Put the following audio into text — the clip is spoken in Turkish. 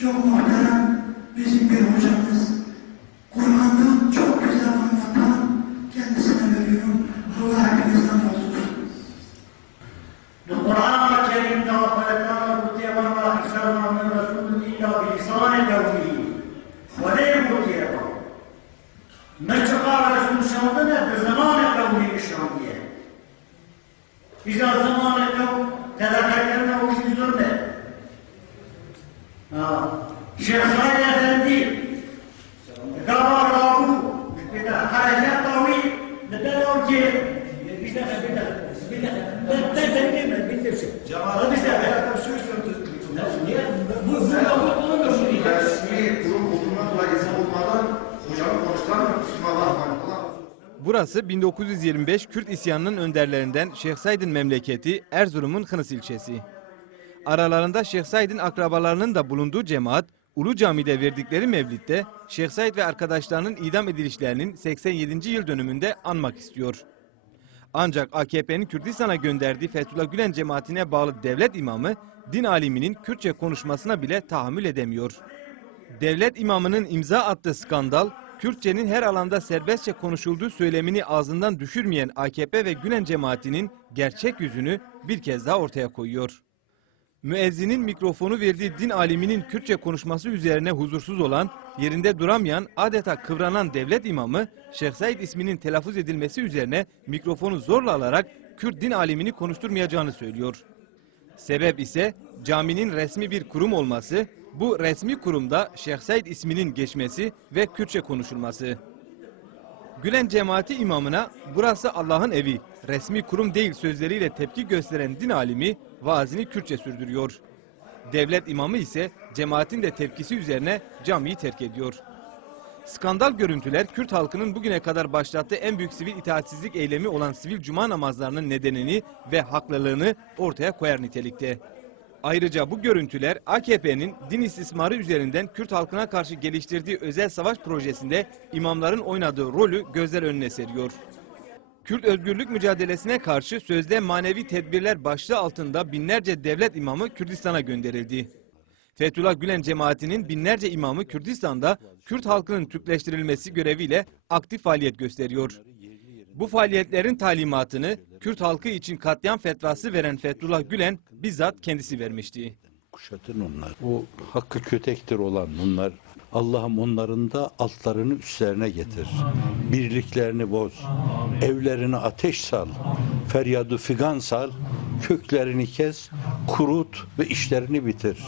çok muhterem bizim bir hocamız. Kur'an'dan çok güzel anlatan kendisine veriyorum. Allah hepinizden olsun. القرآن الكريم توفلتنا وكتب ما أكثرنا من رسول إلا بلسان قومه ولم يكتب ما تقال رسول شاطنا بزمان قومه الشامية إذا زمان قوم تذكرنا وفي ظلمه شيخ خالد أفندي قرار رابو حركات طويل لدلو جيب Burası 1925 Kürt isyanının önderlerinden Şeyh Said'in memleketi Erzurum'un Hınıs ilçesi. Aralarında Şeyh Said'in akrabalarının da bulunduğu cemaat, Ulu Cami'de verdikleri mevlidde Şeyh Said ve arkadaşlarının idam edilişlerinin 87. yıl dönümünde anmak istiyor. Ancak AKP'nin Kürdistan'a gönderdiği Fethullah Gülen cemaatine bağlı devlet imamı, din aliminin Kürtçe konuşmasına bile tahammül edemiyor. Devlet imamının imza attığı skandal, Kürtçenin her alanda serbestçe konuşulduğu söylemini ağzından düşürmeyen AKP ve Gülen cemaatinin gerçek yüzünü bir kez daha ortaya koyuyor. Müezzinin mikrofonu verdiği din aliminin Kürtçe konuşması üzerine huzursuz olan, yerinde duramayan, adeta kıvranan devlet imamı, Şeyh Said isminin telaffuz edilmesi üzerine mikrofonu zorla alarak Kürt din alimini konuşturmayacağını söylüyor. Sebep ise caminin resmi bir kurum olması, bu resmi kurumda Şeyh Said isminin geçmesi ve Kürtçe konuşulması. Gülen cemaati imamına "Burası Allah'ın evi, resmi kurum değil" sözleriyle tepki gösteren din alimi vaazini Kürtçe sürdürüyor. Devlet imamı ise cemaatin de tepkisi üzerine camiyi terk ediyor. Skandal görüntüler Kürt halkının bugüne kadar başlattığı en büyük sivil itaatsizlik eylemi olan sivil cuma namazlarının nedenini ve haklılığını ortaya koyar nitelikte. Ayrıca bu görüntüler AKP'nin din istismarı üzerinden Kürt halkına karşı geliştirdiği özel savaş projesinde imamların oynadığı rolü gözler önüne seriyor. Kürt özgürlük mücadelesine karşı sözde manevi tedbirler başlığı altında binlerce devlet imamı Kürdistan'a gönderildi. Fethullah Gülen cemaatinin binlerce imamı Kürdistan'da Kürt halkının Türkleştirilmesi göreviyle aktif faaliyet gösteriyor. Bu faaliyetlerin talimatını Kürt halkı için katliam fetvası veren Fethullah Gülen bizzat kendisi vermişti. Kuşatın onlar. O hakkı kötektir olan bunlar. Allah'ım onların da altlarını üstlerine getir. Birliklerini boz. Evlerine ateş sal. Feryadı figan sal. Köklerini kes. Kurut ve işlerini bitir.